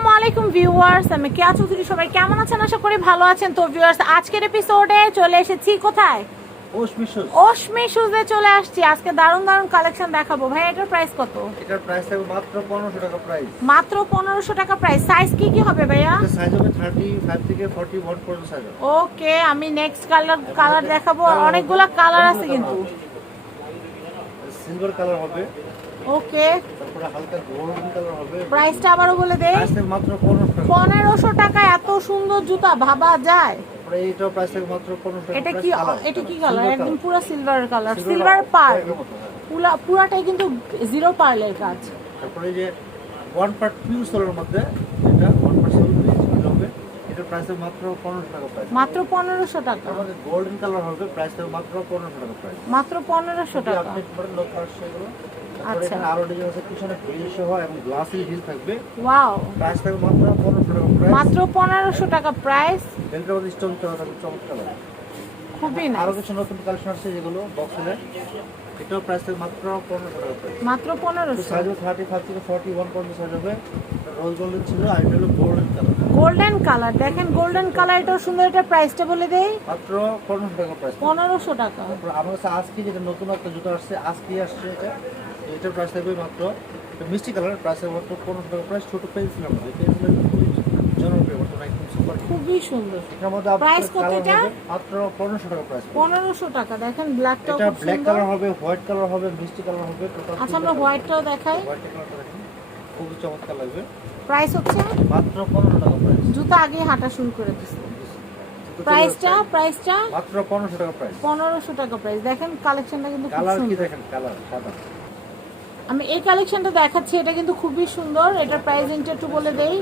আসসালামু আলাইকুম ভিউয়ার্স আমি কেয়া চৌধুরী সবাই কেমন আছেন? আশা করি ভালো আছেন। তো ভিউয়ার্স আজকের এপিসোডে চলে এসেছি কোথায়? ওশমি শুজে চলে আসছি। আজকে দারুণ দারুণ কালেকশন দেখাবো। ভাই এটার প্রাইস কত? এটার প্রাইস থাকবে মাত্র পনেরোশো টাকা প্রাইস মাত্র পনেরোশো টাকা প্রাইস সাইজ কি কি হবে ভাইয়া? সাইজ হবে থার্টি ফাইভ থেকে ফর্টি ওয়ান পর্যন্ত সাইজ ওকে আমি নেক্সট কালার কালার দেখাবো। অনেকগুলা কালার আছে কিন্তু। সিলভার কালার হবে। ওকে। তারপরে হালকা গোল্ডেন কালার হবে। প্রাইসটা আবারও বলে দেই। প্রাইস মাত্র পনেরোশো। টাকা পনেরোশো টাকা এত সুন্দর জুতা ভাবা যায়। এইটার প্রাইস মাত্র পনেরোশো। টাকা এটা কি এটা কি কালার? একদম। পুরো সিলভার কালার। সিলভার পার। পুরা পুরাটাই কিন্তু জিরো পার্লের কাজ। তারপরে যে ওয়ান পার্ট পিউ সোলের মধ্যে এটা ওয়ান পার্ট সোল হবে এটার প্রাইস মাত্র পনেরোশো টাকা প্রাইস মাত্র পনেরোশো টাকা। আমাদের গোল্ডেন কালার হবে প্রাইস মাত্র টাকা প্রাইস মাত্র টাকা। আপনি করেন লোক আসছে এগুলো আচ্ছা। আরও ডিজাইন আছে পিছনে গ্রিল সহ এবং গ্লাসি হিল থাকবে। ওয়াও প্রাইস থাকবে মাত্র টাকা প্রাইস মাত্র টাকা প্রাইস স্টোন চমৎকার। খুবই আরও কিছু নতুন কালেকশন আসছে যেগুলো বক্সের এটাও প্রাইস মাত্র পনেরোশো টাকা মাত্র পনেরোশো। সাইজ থার্টি ফাইভ থেকে ফর্টি ওয়ান পর্যন্ত সাইজ হবে। রোজ গোল্ডেন ছিল আর এটা হলো গোল্ডেন কালার গোল্ডেন কালার দেখেন গোল্ডেন কালার এটাও সুন্দর এটা প্রাইসটা বলে দেই। মাত্র পনেরোশো টাকা প্রাইস পনেরোশো টাকা। তারপর আমার কাছে আজকে যেটা নতুন একটা জুতো আসছে আজকে আসছে এটা। এটার প্রাইস থাকবে মাত্র। মিষ্টি কালার প্রাইস মাত্র পনেরোশো টাকা প্রাইস ছোটো পেন্সিলের মধ্যে পেন্সিলের খুবই জনপ্রিয় বর্তমানে একদম সুপার খুবই সুন্দর। এটার মধ্যে Price কত এটা? মাত্র পনেরোশো টাকা প্রাইস পনেরোশো টাকা। দেখেন ব্ল্যাকটাও এটা ব্ল্যাক কালার হবে হোয়াইট কালার হবে মিষ্টি কালার হবে আচ্ছা আমরা হোয়াইটটাও দেখাই। হোয়াইট কালারটা দেখেন। খুবই চমৎকার লাগবে। প্রাইস হচ্ছে? মাত্র পনেরো টাকা প্রাইস জুতা আগে হাঁটা শুরু করে প্রাইসটা প্রাইসটা মাত্র টাকা প্রাইস পনেরোশো টাকা প্রাইস দেখেন কালেকশনটা কিন্তু খুব কালার কি দেখেন? কালার সাদা। আমি এই কালেকশনটা দেখাচ্ছি এটা কিন্তু খুবই সুন্দর। এটার প্রাইস একটু বলে দেই।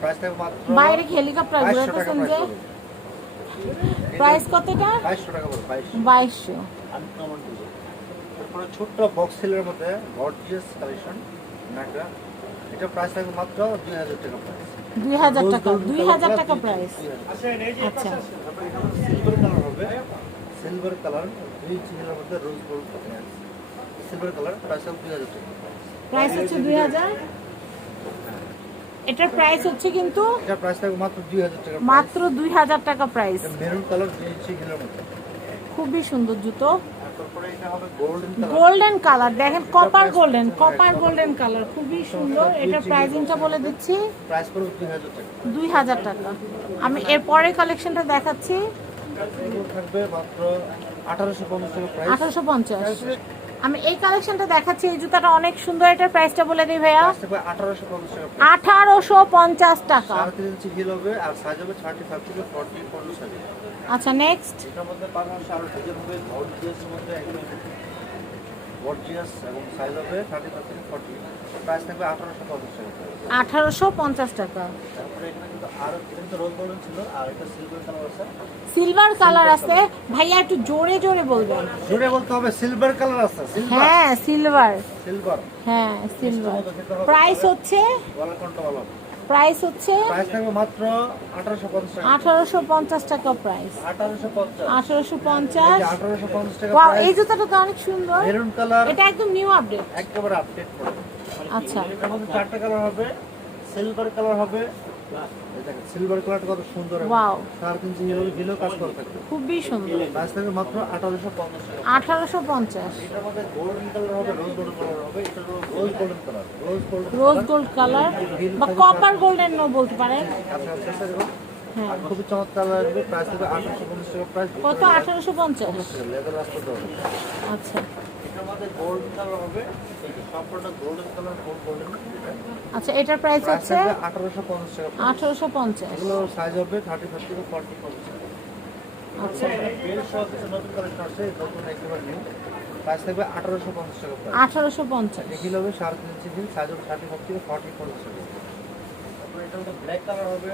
প্রাইস থাকবে মাত্র বাইরে হেলিকপ্টার টাকা ঘুরেছেন যে প্রাইস কতটা? বাইশশো টাকা বলো বাইশশো। বাইশশো। আনকমন তারপরে ছোট্ট বক্স সেলের মধ্যে গর্জিয়াস কালেকশন নাকরা এটা প্রাইস থাকবে মাত্র দুই হাজার টাকা প্রাইস দুই হাজার টাকা দুই হাজার টাকা প্রাইস আচ্ছা সিলভার কালার হবে। সিলভার কালার দুই চিনের মধ্যে rose gold silver colour price হবে দুই হাজার টাকা প্রাইস হচ্ছে দুই হাজার। এটার প্রাইস হচ্ছে কিন্তু এটা প্রাইস থাকবে মাত্র দুই হাজার টাকা মাত্র দুই হাজার টাকা প্রাইস মেরুন কালার চিনের মধ্যে। খুবই সুন্দর জুতো। তারপরে এটা হবে গোল্ডেন কালার গোল্ডেন কালার দেখেন copper golden copper golden colour খুবই সুন্দর। এটা প্রাইসিংটা বলে দিচ্ছি। প্রাইস পড়বে দুই হাজার টাকা। দুই হাজার টাকা। আমি এর পরের কালেকশনটা দেখাচ্ছি। থাকবে মাত্র আঠারোশো পঞ্চাশ টাকা প্রাইস আঠারোশো পঞ্চাশ। আমি এই কালেকশনটা দেখাচ্ছি এই জুতাটা অনেক সুন্দর এটার প্রাইসটা বলে দিই ভাইয়া। আঠারোশো পঞ্চাশ টাকা। আচ্ছা নেক্সট আঠারোশো পঞ্চাশ টাকা। সিলভার কালার আছে। ভাইয়া একটু জোরে জোরে বলবেন। জোরে বলতে হবে সিলভার কালার আছে হ্যাঁ সিলভার সিলভার হ্যাঁ সিলভার প্রাইস হচ্ছে প্রাইস হচ্ছে? প্রাইস থাকবে মাত্র আঠারোশো পঞ্চাশ টাকা। আঠারোশো পঞ্চাশ টাকা প্রাইস আঠারোশো পঞ্চাশ। আঠারোশো পঞ্চাশ? আঠারোশো পঞ্চাশ টাকা ওয়াও এই জুতাটা তো অনেক সুন্দর। মেরুন কালার এটা একদম নিউ আপডেট একেবারে আপডেট আচ্ছা। মধ্যে চারটা কালার হবে সিলভার কালার হবে সিলভার কালারটা কত সুন্দর ওয়াও সাড়ে তিন হিলো হিলো কাজ করা থাকবে খুবই সুন্দর। প্রাইস থাকবে মাত্র আঠারোশো পঞ্চাশ টাকা। আঠারোশো পঞ্চাশ। এটার মধ্যে গোল্ডেন কালার হবে রোজ গোল্ডেন কালার হবে এটা rose golden colour rose golden rose gold colour বা কপার গোল্ডেন বলতে পারেন আচ্ছা আচ্ছা আচ্ছা হ্যাঁ। খুবই চমৎকার লাগবে প্রাইস আঠারোশো পঞ্চাশ টাকা। প্রাইস কত আঠারোশো পঞ্চাশ? লেদার রাস্তা হবে। আচ্ছা। মধ্যে গোল্ডেন কালার হবে। এই গোল্ডেন কালার গোল্ড গোল্ডেন আচ্ছা এটার প্রাইস হচ্ছে থাকবে আঠারোশো পঞ্চাশ টাকা price। আঠারোশো পঞ্চাশ। এগুলো সাইজ হবে থার্টি ফাইভ থেকে ফর্টি পঞ্চাশ আচ্ছা বেল সহ নতুন কালেকশন আছে নতুন একেবারে নিউ প্রাইস থাকবে আঠারোশো পঞ্চাশ টাকা প্রাইস আঠারোশো পঞ্চাশ। হিল হবে? সাড়ে তিন ইঞ্চি হিল সাইজ হবে থার্টি ফাইভ থেকে ফর্টি পঞ্চাশ টাকা তারপরে এটা হচ্ছে ব্ল্যাক কালার হবে।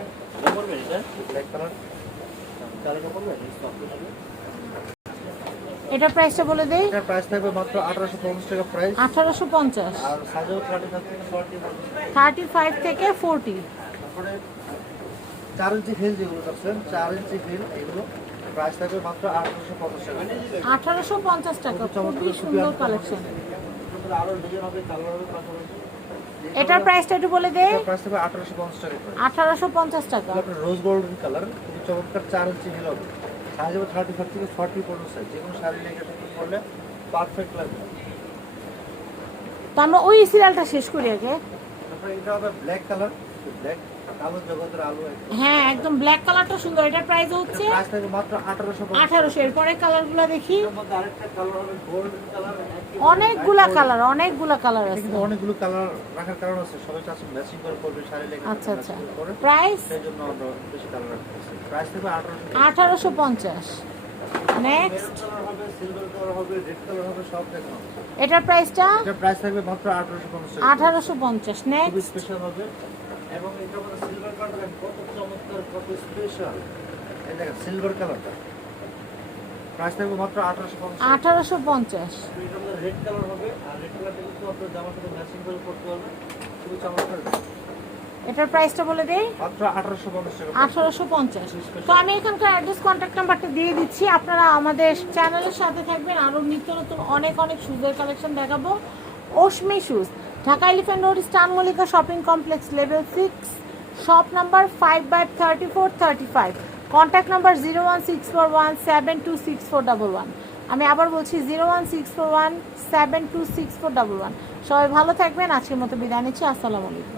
করবেন এটা? ব্ল্যাক কালার চালুটা করবেন এটার প্রাইসটা বলে দেই? এটা প্রাইস থাকবে মাত্র আঠারোশো পঞ্চাশ টাকা প্রাইস আঠারোশো পঞ্চাশ। আর সাইজ হবে থার্টি ফাইভ থেকে ফর্টি থার্টি ফাইভ থেকে ফোরটি তারপরে চার ইঞ্চি হিল যেগুলো পাচ্ছেন চার ইঞ্চি হিল এগুলো প্রাইস থাকবে মাত্র আঠারোশো পঞ্চাশ টাকা। আঠারোশো পঞ্চাশ টাকা খুবই সুন্দর কালেকশন আরও ডিজাইন হবে কালার হবে এটার প্রাইসটা একটু বলে দেই। প্রাইস থাকবে আঠারোশো পঞ্চাশ টাকা। করে আঠারোশো পঞ্চাশ টাকা। আপনার রোজ গোল্ডেন কালার খুবই চমৎকার চার ইঞ্চি হিল হবে। সাইজ হবে থার্টি ফাইভ থেকে ফর্টি পনেরো সাইজ যে কোনো শাড়ি লেগে করলে পারফেক্ট লাগবে। তো আমরা ওই সিরিয়ালটা শেষ করি আগে। তারপরে এটা হবে ব্ল্যাক কালার ব্ল্যাক কালো জগতের আলু হ্যাঁ একদম ব্ল্যাক কালারটা সুন্দর। এটার প্রাইস হচ্ছে মাত্র আঠারোশো আঠারোশো। এরপরে কালারগুলো দেখি। আরেকটা কালার হবে গোল্ডেন কালার অনেকগুলা কালার অনেকগুলা কালার আছে। কিন্তু অনেকগুলো কালার রাখার কারণ আছে সবাই চাচ্ছে ম্যাচিং করে করবে শাড়ি লেগে আচ্ছা আচ্ছা। প্রাইস সেজন্য জন্য বেশি কালার রাখতেছি প্রাইস হবে 1850 নেক্সট সিলভার কালার হবে রেড কালার হবে সব দেখো। এটার প্রাইসটা এটা প্রাইস থাকবে মাত্র 1850 1850 নেক্সট স্পেশাল হবে। এবং এটা আমাদের সিলভার কালার কত চমৎকার কত স্পেশাল এই দেখো সিলভার কালারটা প্রাইস থাকবে মাত্র 1850 1850 রেড কালার হবে আর রেড কালারটা কিন্তু আপনার জামার সাথে ম্যাচিং করে করতে পারবে খুবই চমৎকার। এটার প্রাইসটা বলে দেই? মাত্র আঠারোশো পঞ্চাশ টাকা। আঠারোশো পঞ্চাশ। তো আমি এখানকার অ্যাড্রেস কন্ট্যাক্ট নাম্বারটা দিয়ে দিচ্ছি। আপনারা আমাদের চ্যানেলের সাথে থাকবেন। আরও নিত্য নতুন অনেক অনেক শুজের কালেকশন দেখাবো। Oshmi shoes Dhaka elephant road stun Mallika shopping complex level six shop number five by thirty four thirty five contact number zero one six four one seven two six four double one আমি আবার বলছি zero one six four one seven two six four double one সবাই ভালো থাকবেন, আজকের মতো বিদায় নিচ্ছি, আসসালামু আলাইকুম।